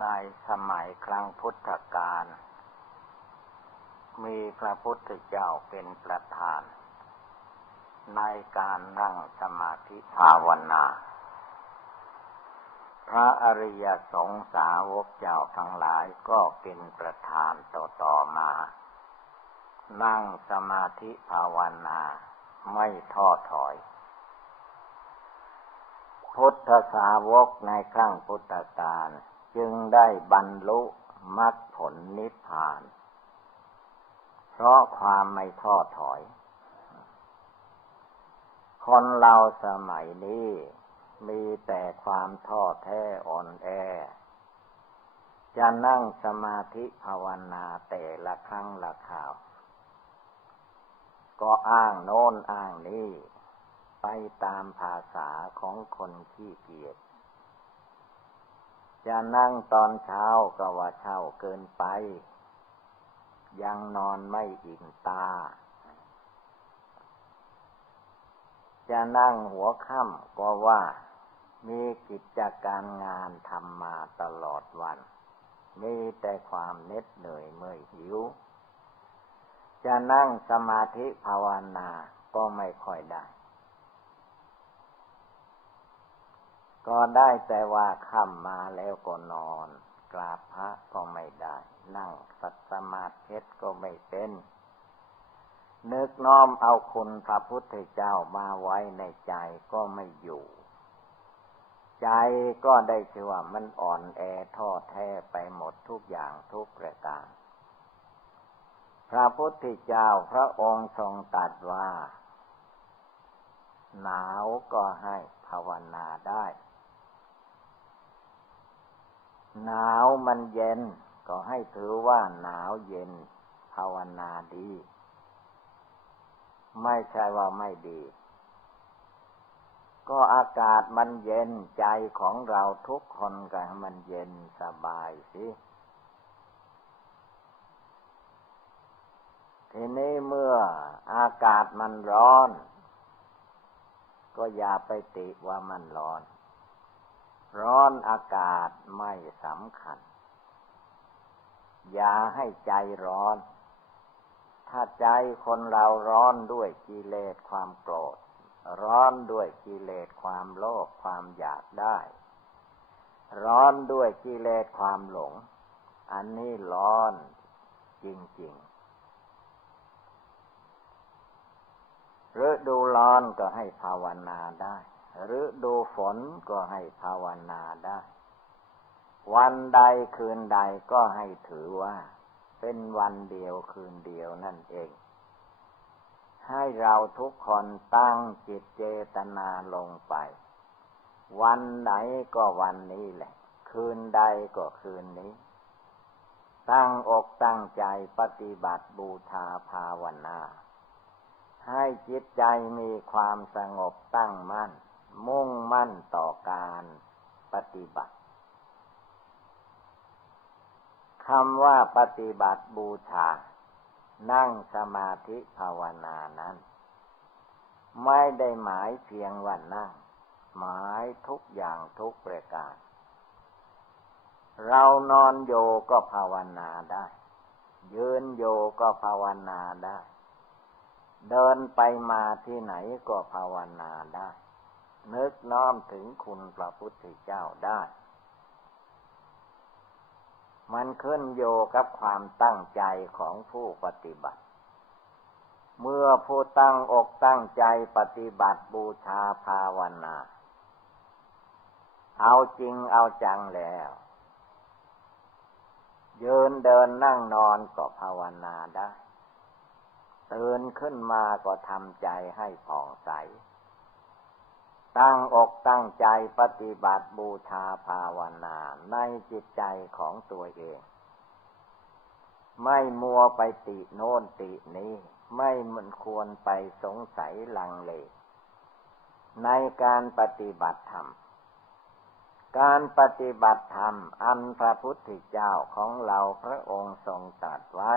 ในสมัยครั้งพุทธกาล มีพระพุทธเจ้าเป็นประธาน ในการนั่งสมาธิภาวนา พระอริยสงสาวกเจ้าทั้งหลายก็เป็นประธานต่อต่อมา นั่งสมาธิภาวนาไม่ท้อถอยพุทธสาวกในครั้งพุทธกาล จึงได้บรรลุมรรคผลนิพพาน เพราะความไม่ท้อถอย คนเราสมัยนี้มีแต่ความท้อแท้อ่อนแอ จะนั่งสมาธิภาวนาแต่ละครั้งละคราว ก็อ้างโน้นอ้างนี้ ไปตามภาษาของคนขี้เกียจ จะนั่งตอนเช้าก็ว่าเช้าเกินไป ยังนอนไม่อิ่มตา จะนั่งหัวค่ำก็ว่ามีกิจการงานทำมาตลอดวัน มีแต่ความเหน็ดเหนื่อยเมื่อยหิว จะนั่งสมาธิภาวนาก็ไม่ค่อยได้ ก็ได้แต่ว่าค่ำมาแล้วก็นอน กราบพระก็ไม่ได้ นั่งสัตสมาธิก็ไม่เป็น นึกน้อมเอาคุณพระพุทธเจ้ามาไว้ในใจก็ไม่อยู่ ใจก็ได้ชื่อว่ามันอ่อนแอท้อแท้ไปหมดทุกอย่างทุกประการพระพุทธเจ้าพระองค์ทรงตรัสว่า หนาวก็ให้ภาวนาได้ หนาวมันเย็น ก็ให้ถือว่าหนาวเย็น ภาวนาดี ไม่ใช่ว่าไม่ดี ก็อากาศมันเย็นใจของเราทุกคนก็มันเย็นสบายสิทีนี้เมื่ออากาศมันร้อน ก็อย่าไปติว่ามันร้อน ร้อนอากาศไม่สำคัญ อย่าให้ใจร้อน ถ้าใจคนเราร้อนด้วยกิเลสความโกรธ ร้อนด้วยกิเลสความโลภความอยากได้ ร้อนด้วยกิเลสความหลง อันนี้ร้อนจริงๆฤดูร้อนก็ให้ภาวนาได้ หรือดูฝนก็ให้ภาวนาได้ วันใดคืนใดก็ให้ถือว่า เป็นวันเดียวคืนเดียวนั่นเอง ให้เราทุกคนตั้งจิตเจตนาลงไป วันไหนก็วันนี้แหละ คืนใดก็คืนนี้ ตั้งอกตั้งใจปฏิบัติบูชาภาวนาให้จิตใจมีความสงบตั้งมั่น มุ่งมั่นต่อการปฏิบัติคำว่าปฏิบัติบูชา นั่งสมาธิภาวนานั้น ไม่ได้หมายเพียงวันนั่ง หมายทุกอย่างทุกประการ เรานอนโยก็ภาวนาได้ ยืนโยก็ภาวนาได้ เดินไปมาที่ไหนก็ภาวนาได้ นึกน้อมถึงคุณพระพุทธเจ้าได้ มันขึ้นโยกับความตั้งใจของผู้ปฏิบัติ เมื่อผู้ตั้งอกตั้งใจปฏิบัติบูชาภาวนา เอาจริงเอาจังแล้วยืนเดินนั่งนอนก็ภาวนาได้ตื่นขึ้นมาก็ทำใจให้ผ่องใส ตั้งอกตั้งใจปฏิบัติบูชาภาวนาในจิตใจของตัวเอง ไม่มัวไปติโน่นตินี้ ไม่มันควรไปสงสัยลังเล ในการปฏิบัติธรรม การปฏิบัติธรรม อันพระพุทธเจ้าของเราพระองค์ทรงตรัสไว้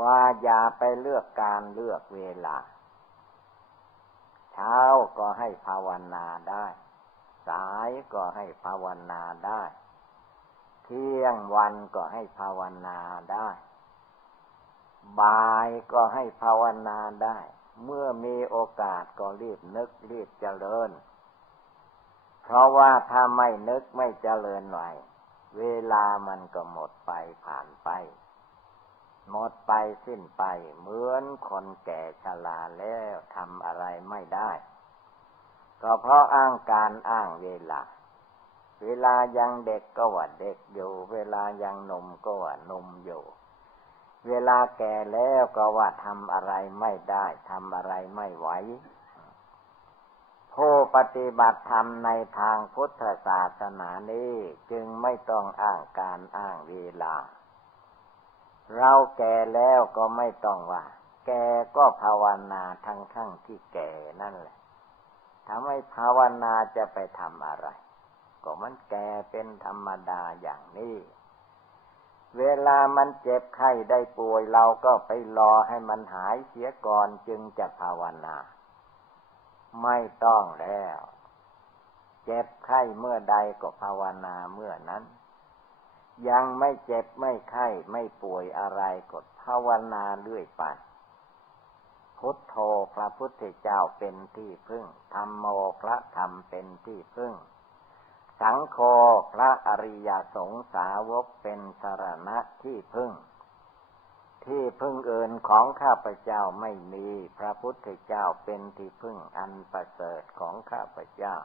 ว่าอย่าไปเลือกการเลือกเวลา ช้าก็ให้ภาวนาได้ สายก็ให้ภาวนาได้ เที่ยงวันก็ให้ภาวนาได้ บ่ายก็ให้ภาวนาได้ เมื่อมีโอกาสก็รีบนึกรีบเจริญ เพราะว่าถ้าไม่นึกไม่เจริญหน่อยเวลามันก็หมดไปผ่านไป หมดไปสิ้นไป เหมือนคนแก่ชราแล้วทำอะไรไม่ได้ ก็เพราะอ้างการอ้างเวลา เวลายังเด็กก็ว่าเด็กอยู่ เวลายังนมก็ว่านมอยู่ เวลาแก่แล้วก็ว่าทำอะไรไม่ได้ทำอะไรไม่ไหวผู้ปฏิบัติธรรมในทางพุทธศาสนานี้จึงไม่ต้องอ้างการอ้างเวลา เราแก่แล้วก็ไม่ต้องว่า แกก็ภาวนาทั้งทั้งที่แก่นั่นแหละทำให้ภาวนาจะไปทำอะไร ก็มันแก่เป็นธรรมดาอย่างนี้ เวลามันเจ็บไข้ได้ป่วยเราก็ไปรอให้มันหายเสียก่อนจึงจะภาวนา ไม่ต้องแล้ว เจ็บไข้เมื่อใดก็ภาวนาเมื่อนั้น ยังไม่เจ็บไม่ไข้ไม่ป่วยอะไรก็ภาวนาเรื่อยไป พุทโธพระพุทธเจ้าเป็นที่พึ่งธรรมโมพระธรรมเป็นที่พึ่ง สังโฆพระอริยสงสาวกเป็นสารณะที่พึ่ง ที่พึ่งเอินของข้าพเจ้าไม่มี พระพุทธเจ้าเป็นที่พึ่งอันประเสริฐของข้าพเจ้า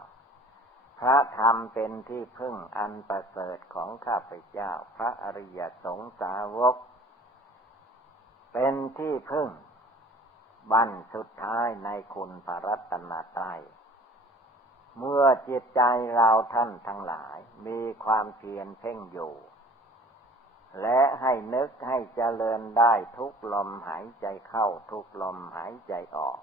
พระธรรมเป็นที่พึ่งอันประเสริฐของข้าพเจ้า พระอริยสงสาวก เป็นที่พึ่ง บันสุดท้ายในคุณพระรัตนตรัยเมื่อจิตใจเราท่านทั้งหลายมีความเพียรเพ่งอยู่ และให้นึกให้เจริญได้ทุกลมหายใจเข้าทุกลมหายใจออก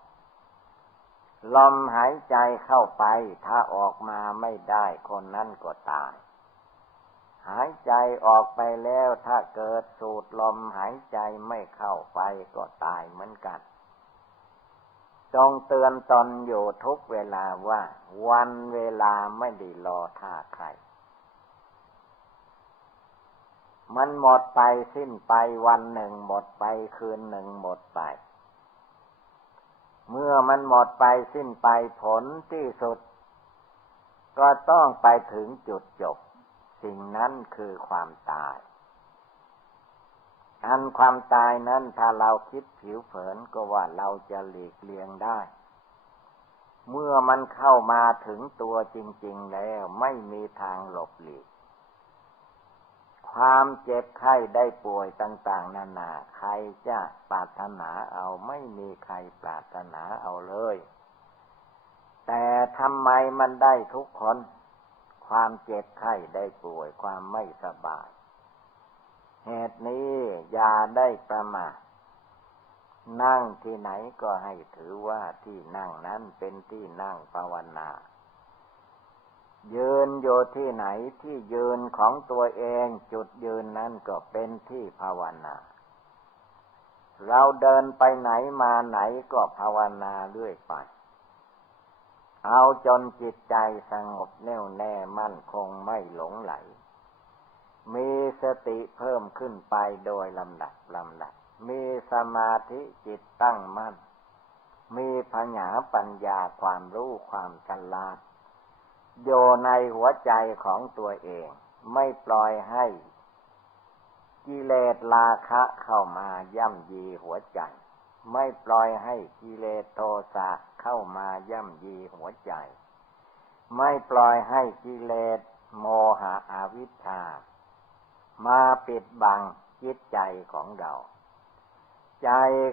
ลมหายใจเข้าไป ถ้าออกมาไม่ได้คนนั้นก็ตาย หายใจออกไปแล้วถ้าเกิดสูดลมหายใจไม่เข้าไปก็ตายเหมือนกัน จงเตือนตนอยู่ทุกเวลาว่า วันเวลาไม่ได้รอท่าใคร มันหมดไปสิ้นไปวันหนึ่งหมดไปคืนหนึ่งหมดไป เมื่อมันหมดไปสิ้นไปผลที่สุด ก็ต้องไปถึงจุดจบ สิ่งนั้นคือความตาย อันความตายนั้นถ้าเราคิดผิวเผินก็ว่าเราจะหลีกเลี่ยงได้ เมื่อมันเข้ามาถึงตัวจริง ๆแล้วไม่มีทางหลบหลีก ความเจ็บไข้ได้ป่วยต่าง ๆ นานา ใครจะปรารถนาเอาไม่มีใครปรารถนาเอาเลย แต่ทำไมมันได้ทุกคน ความเจ็บไข้ได้ป่วยความไม่สบาย เหตุนี้อย่าได้ประมาทนั่งที่ไหนก็ให้ถือว่าที่นั่งนั้นเป็นที่นั่งภาวนา ยืนโยที่ไหนที่ยืนของตัวเองจุดยืนนั้นก็เป็นที่ภาวนาเราเดินไปไหนมาไหนก็ภาวนาเรื่อยไป เอาจนจิตใจสงบแน่วแน่มั่นคงไม่หลงไหล มีสติเพิ่มขึ้นไปโดยลำดับลำดับ มีสมาธิจิตตั้งมั่น มีปัญญาปัญญาความรู้ความฉลาด โยในหัวใจของตัวเอง ไม่ปล่อยให้ กิเลสราคะเข้ามาย่ำยีหัวใจ ไม่ปล่อยให้กิเลสโทสะเข้ามาย่ำยีหัวใจ ไม่ปล่อยให้กิเลสโมหะอวิชชา มาปิดบังจิตใจของเรา ใจ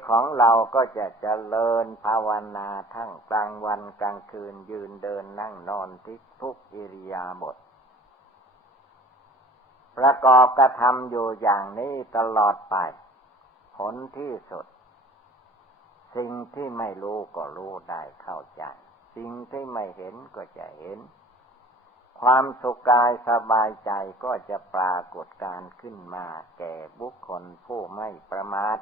ของเราก็จะเจริญภาวนาทั้งกลางวันกลางคืนยืนเดินนั่งนอนทิกทุกอิริยาบถประกอบกระทำอยู่อย่างนี้ตลอดไป ผลที่สุด สิ่งที่ไม่รู้ก็รู้ได้เข้าใจ สิ่งที่ไม่เห็นก็จะเห็น ความสุขกายสบายใจก็จะปรากฏการขึ้นมาแก่บุคคลผู้ไม่ประมาท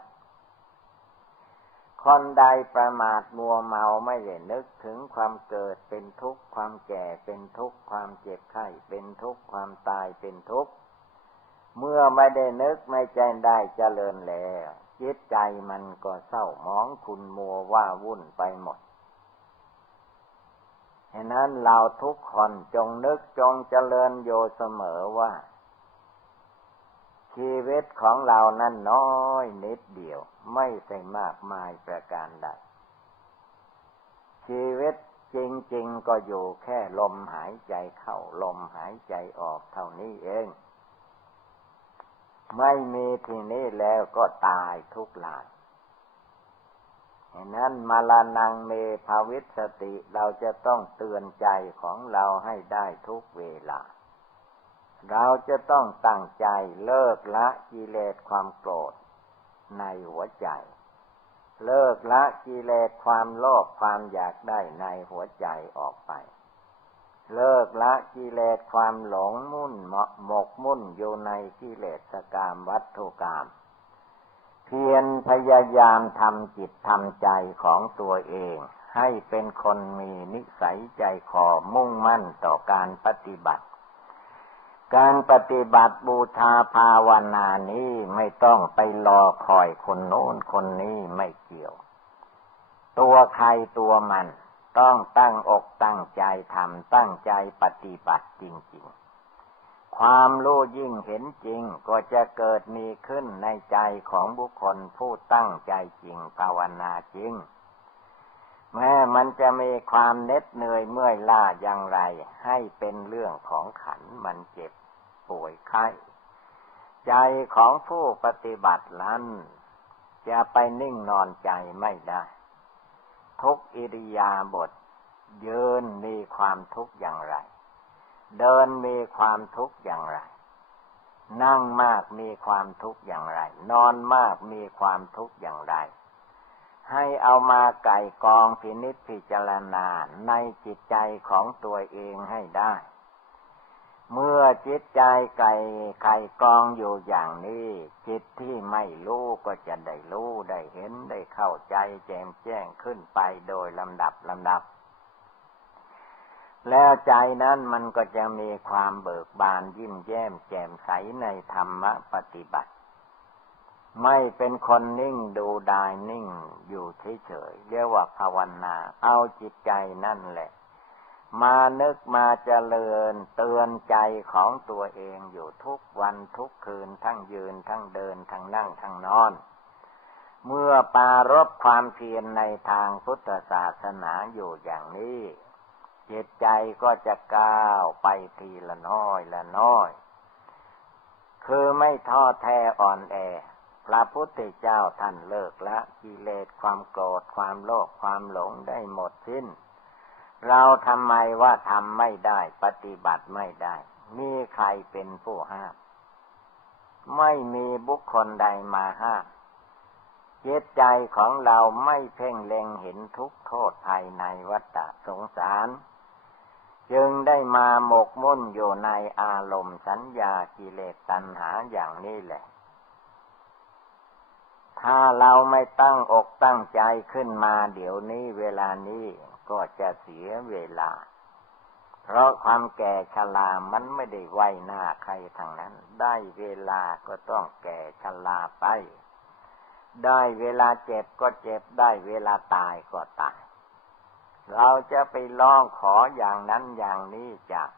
คนใดประมาทมัวเมาไม่ได้นึกถึงความเกิดเป็นทุกข์ความแก่เป็นทุกข์ความเจ็บไข้เป็นทุกข์ความตายเป็นทุกข์เมื่อไม่ได้นึกไม่ใจได้เจริญแล้วจิตใจมันก็เศร้ามองคุณมัวว่าวุ่นไปหมดฉะนั้นเราทุกคนจงนึกจงเจริญโยเสมอว่า ชีวิตของเรานั้นน้อยนิดเดียว ไม่ใช่มากมายประการใด ชีวิตจริง ๆ ก็อยู่แค่ลมหายใจเข้าลมหายใจออกเท่านี้เอง ไม่มีที่นี้แล้วก็ตายทุกหลายนั้นมาลานังเมภาวิสติเราจะต้องเตือนใจของเราให้ได้ทุกเวลา เราจะต้องตั้งใจเลิกละกิเลสความโกรธในหัวใจ เลิกละกิเลสความโลภความอยากได้ในหัวใจออกไป เลิกละกิเลสความหลงมุ่นหมกมุ่นอยู่ในกิเลสกามวัตถุกรรมเพียรพยายามทำจิตทำใจของตัวเองให้เป็นคนมีนิสัยใจคอมุ่งมั่นต่อการปฏิบัติ การปฏิบัติบูชาภาวนานี้ไม่ต้องไปรอคอยคนโน้นคนนี้ไม่เกี่ยว ตัวใครตัวมัน ต้องตั้งอกตั้งใจทำตั้งใจปฏิบัติจริง ๆ ความรู้ยิ่งเห็นจริงก็จะเกิดมีขึ้นในใจของบุคคลผู้ตั้งใจจริงภาวนาจริง แม้มันจะมีความเน็ดเหนื่อยเมื่อยล้าอย่างไร ให้เป็นเรื่องของขันมันเจ็บป่วยไข้ใจของผู้ปฏิบัตินั้นจะไปนิ่งนอนใจไม่ได้ ทุกอิริยาบถยืนมีความทุกข์อย่างไร เดินมีความทุกข์อย่างไร นั่งมากมีความทุกข์อย่างไร นอนมากมีความทุกข์อย่างไร ให้เอามาไก่กองพินิจพิจารณาในจิตใจของตัวเองให้ได้ เมื่อจิตใจไก่ไข่กองอยู่อย่างนี้ จิตที่ไม่รู้ก็จะได้รู้ได้เห็นได้เข้าใจแจ่มแจ้งขึ้นไปโดยลำดับลำดับ แล้วใจนั้นมันก็จะมีความเบิกบานยิ้มแย้มแจ่มใสในธรรมปฏิบัติ ไม่เป็นคนนิ่งดูดายนิ่งอยู่เฉยๆเรียกว่าภาวนา เอาจิตใจนั่นแหละ มานึกมาเจริญเตือนใจของตัวเองอยู่ทุกวันทุกคืนทั้งยืนทั้งเดินทั้งนั่งทั้งนอน เมื่อปารบความเพียรในทางพุทธศาสนาอยู่อย่างนี้จิตใจก็จะก้าวไปทีละน้อยละน้อย คือไม่ท้อแท้อ่อนแอ พระพุทธเจ้าท่านเลิกละกิเลสความโกรธความโลภความหลงได้หมดสิ้น เราทำไมว่าทำไม่ได้ปฏิบัติไม่ได้ มีใครเป็นผู้ห้าม ไม่มีบุคคลใดมาห้ามจิตใจของเราไม่เพ่งเล็งเห็นทุกโทษภายในวัฏสงสาร จึงได้มาหมกมุ่นอยู่ในอารมณ์สัญญากิเลสตัณหาอย่างนี้แหละ ถ้าเราไม่ตั้งอกตั้งใจขึ้นมาเดี๋ยวนี้เวลานี้ก็จะเสียเวลา เพราะความแก่ชรามันไม่ได้ไว้หน้าใครทางนั้น ได้เวลาก็ต้องแก่ชราไป ได้เวลาเจ็บก็เจ็บ ได้เวลาตายก็ตาย เราจะไปร้องขออย่างนั้นอย่างนี้จาก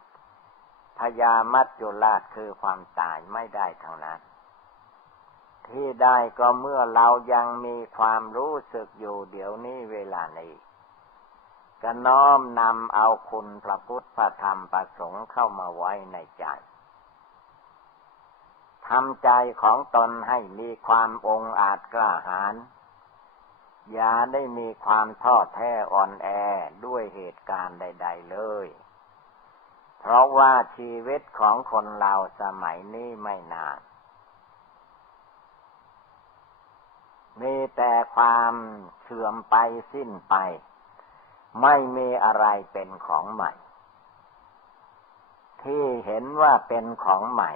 พญามัจจุราชคือความตายไม่ได้ทั้งนั้น ที่ได้ก็เมื่อเรายังมีความรู้สึกอยู่เดี๋ยวนี้เวลานี้ก็น้อมนำเอาคุณพระพุทธพระธรรมประสงค์เข้ามาไว้ในใจทำใจของตนให้มีความองอาจกล้าหาญอย่าได้มีความท้อแท้อ่อนแอด้วยเหตุการณ์ใด ๆเลย เพราะว่าชีวิตของคนเราสมัยนี้ไม่นาน มีแต่ความเสื่อมไปสิ้นไป ไม่มีอะไรเป็นของใหม่ ที่เห็นว่าเป็นของใหม่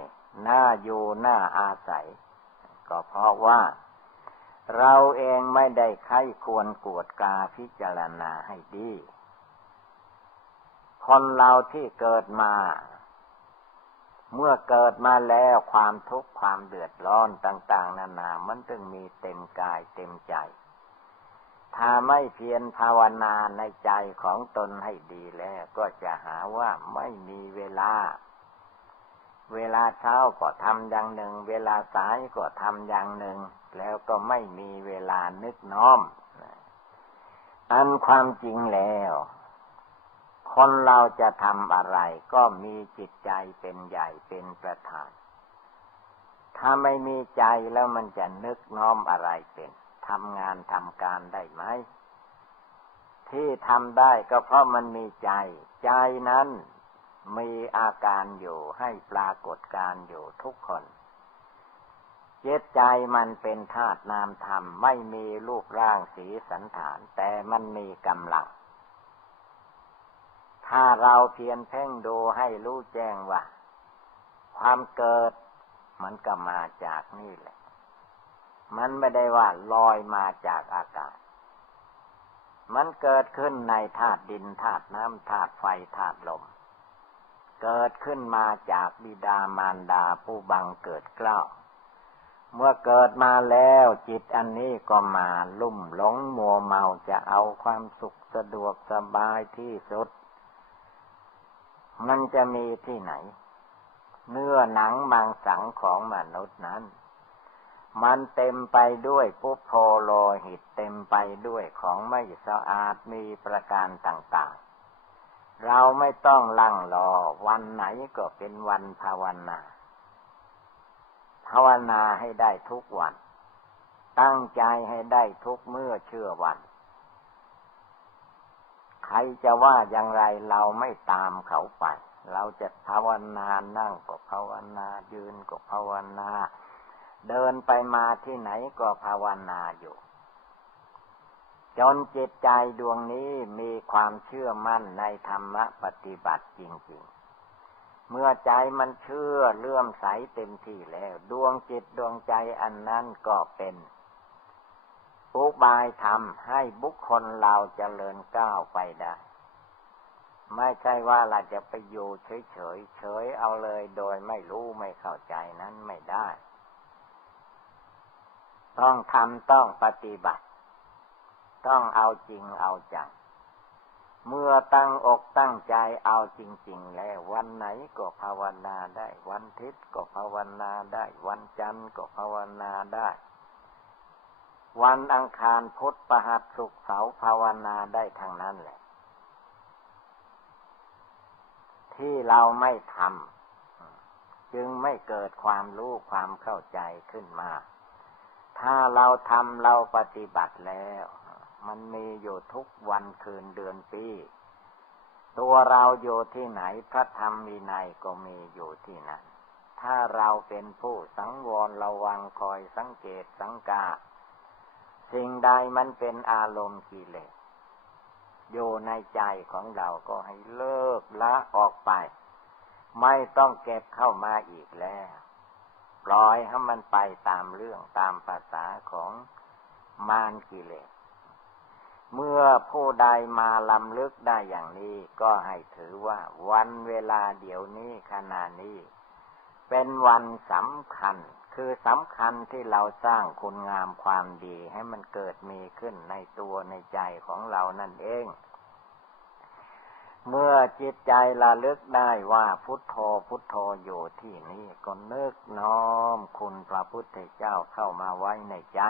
น่าอยู่น่าอาศัย ก็เพราะว่าเราเองไม่ได้ไข้ควรกวดกาพิจารณาให้ดี คนเราที่เกิดมา เมื่อเกิดมาแล้วความทุกข์ความเดือดร้อนต่าง ๆ นานา มันจึงมีเต็มกายเต็มใจ ถ้าไม่เพียรภาวนาในใจของตนให้ดีแล้ว ก็จะหาว่าไม่มีเวลา เวลาเช้าก็ทำอย่างหนึ่ง เวลาสายก็ทำอย่างหนึ่ง แล้วก็ไม่มีเวลานึกน้อมอันความจริงแล้ว คนเราจะทำอะไรก็มีจิตใจเป็นใหญ่เป็นประธาน ถ้าไม่มีใจแล้วมันจะนึกน้อมอะไรเป็น ทำงานทำการได้ไหม ที่ทำได้ก็เพราะมันมีใจ ใจนั้นมีอาการอยู่ให้ปรากฏการอยู่ทุกคนเจตใจมันเป็นธาตุนามธรรม ไม่มีรูปร่างสีสันฐาน แต่มันมีกำลัง ถ้าเราเพียรเพ่งดูให้รู้แจ้งว่า ความเกิดมันก็มาจากนี่แหละ มันไม่ได้ว่าลอยมาจากอากาศ มันเกิดขึ้นในธาตุดินธาตุน้ำธาตุไฟธาตุลม เกิดขึ้นมาจากบิดามารดาผู้บังเกิดเกล้าเมื่อเกิดมาแล้วจิตอันนี้ก็มาลุ่มหลงมัวเมาจะเอาความสุขสะดวกสบายที่สุด มันจะมีที่ไหน เนื้อหนังมังสังของมนุษย์นั้น มันเต็มไปด้วยปุโพโลหิตเต็มไปด้วยของไม่สะอาดมีประการต่างๆ เราไม่ต้องลังรอวันไหนก็เป็นวันภาวนา ภาวนาให้ได้ทุกวัน ตั้งใจให้ได้ทุกเมื่อเชื่อวัน ใครจะว่าอย่างไรเราไม่ตามเขาไป เราจะภาวนานั่งก็ภาวนายืนก็ภาวนา เดินไปมาที่ไหนก็ภาวนาอยู่ จนจิตใจดวงนี้มีความเชื่อมั่นในธรรมะปฏิบัติจริง ๆเมื่อใจมันเชื่อเลื่อมใสเต็มที่แล้ว ดวงจิตดวงใจอันนั้นก็เป็น อุบายทำให้บุคคลเราจเจริญก้าวไปได้ ไม่ใช่ว่าเราจะไปอยู่เฉยเฉยเฉยเอาเลยโดยไม่รู้ไม่เข้าใจนั้นไม่ได้ ต้องทำต้องปฏิบัติ ต้องเอาจริงเอาจังเมื่อตั้งอกตั้งใจเอาจริง ๆ แล้ว วันไหนก็ภาวนาได้ วันทิศก็ภาวนาได้ วันจันทร์ก็ภาวนาได้ วันอังคารพุธประหัสสุขเสาภาวนาได้ทางนั้นแหละ ที่เราไม่ทำจึงไม่เกิดความรู้ความเข้าใจขึ้นมา ถ้าเราทำเราปฏิบัติแล้ว มันมีอยู่ทุกวันคืนเดือนปี ตัวเราอยู่ที่ไหนพระธรรมมีในก็มีอยู่ที่นั้น ถ้าเราเป็นผู้สังวรระวังคอยสังเกตสังกา สิ่งใดมันเป็นอารมณ์กิเลสอยู่ในใจของเราก็ให้เลิกละออกไป ไม่ต้องเก็บเข้ามาอีกแล้ว ปล่อยให้มันไปตามเรื่องตามภาษาของมารกิเลส เมื่อผู้ใดมาลำลึกได้อย่างนี้ ก็ให้ถือว่าวันเวลาเดี๋ยวนี้ขณะนี้ เป็นวันสำคัญ คือสำคัญที่เราสร้างคุณงามความดีให้มันเกิดมีขึ้นในตัวในใจของเรานั่นเอง เมื่อจิตใจระลึกได้ว่าพุทโธพุทโธอยู่ที่นี่ก็นึกน้อมคุณพระพุทธเจ้าเข้ามาไว้ในใจ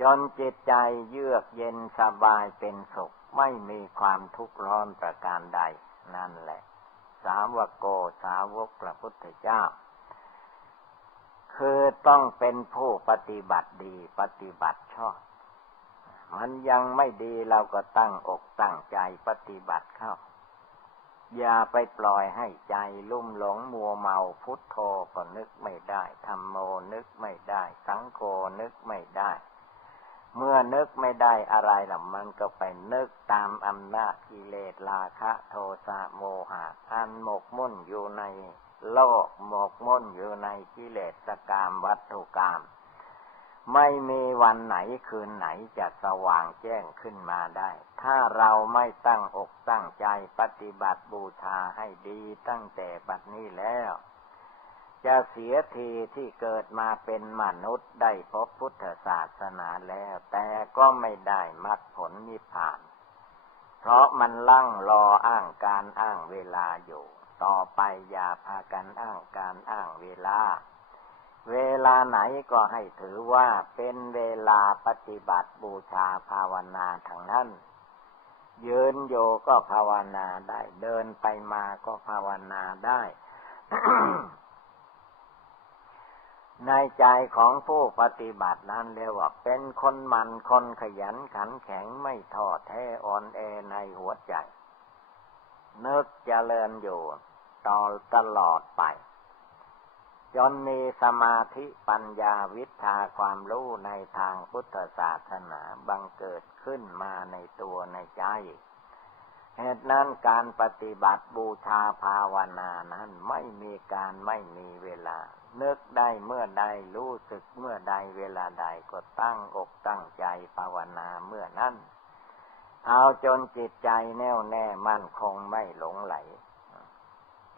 จนจิตใจเยือกเย็นสบายเป็นสุขไม่มีความทุกข์ร้อนประการใดนั่นแหละ สาวกโกสาวกพระพุทธเจ้า คือต้องเป็นผู้ปฏิบัติดีปฏิบัติชอบ มันยังไม่ดีเราก็ตั้งอกตั้งใจปฏิบัติเข้า อย่าไปปล่อยให้ใจลุ่มหลงมัวเมาพุทโธก็นึกไม่ได้ธรรมโมนึกไม่ได้ สังโฆนึกไม่ได้ เมื่อนึกไม่ได้อะไรล่ะมันก็ไปนึกตามอำนาจกิเลสราคะ โทสะโมหะอันหมกมุ่นอยู่ใน โลกหมกมุ่นอยู่ในกิเลสกามวัตถุกรรมไม่มีวันไหนคืนไหนจะสว่างแจ้งขึ้นมาได้ ถ้าเราไม่ตั้งอกตั้งใจปฏิบัติบูชาให้ดีตั้งแต่บัดนี้แล้ว จะเสียทีที่เกิดมาเป็นมนุษย์ได้พบพุทธศาสนาแล้ว แต่ก็ไม่ได้มรรคผลนิพพาน เพราะมันลั่งรออ้างการอ้างเวลาอยู่ ต่อไปอย่าพากันอ้างการอ้างเวลา เวลาไหนก็ให้ถือว่าเป็นเวลาปฏิบัติบูชาภาวนาทางนั้น ยืนโยก็ภาวนาได้ เดินไปมาก็ภาวนาได้ ในใจของผู้ปฏิบัตินั้นเรียกว่าเป็นคนมันคนขยันขันแข็งไม่ท้อแท้อ่อนแอในหัวใจ นึกเจริญอยู่ต่อตลอดไป จนมีสมาธิปัญญาวิชาความรู้ในทางพุทธศาสนาบังเกิดขึ้นมาในตัวในใจ เหตุนั้นการปฏิบัติบูชาภาวนานั้นไม่มีการไม่มีเวลา นึกได้เมื่อใดรู้สึกเมื่อใดเวลาใดก็ตั้งอกตั้งใจภาวนาเมื่อนั้น เอาจนจิตใจแน่วแน่มั่นคงไม่หลงไหล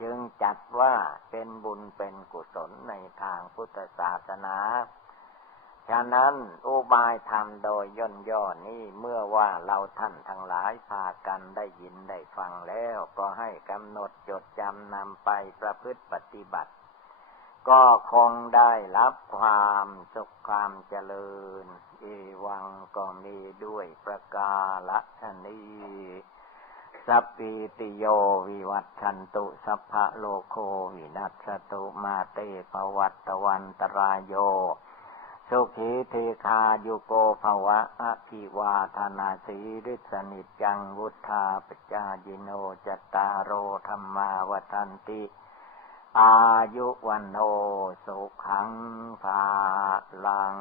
จึงจัดว่าเป็นบุญเป็นกุศลในทางพุทธศาสนาฉะนั้นอุบายธรรมโดยย่นย่อนี้เมื่อว่าเราท่านทั้งหลายพากันได้ยินได้ฟังแล้ว ก็ให้กำหนดจดจำนำไปประพฤติปฏิบัติ ก็คงได้รับความสุขความเจริญ อีวังก็มีด้วยประกาศนีสัพพิติโยวิวัตชันตุสัพพะโลโควินัสตุมาเตปวัตตวันตรายโย สุขีเทคาโยโกภวะอภิวาธนาสีริสนิจังวุธาปจายิโนจตารโรธรรมาวทันติ อายุวันโนสุขังภาลัง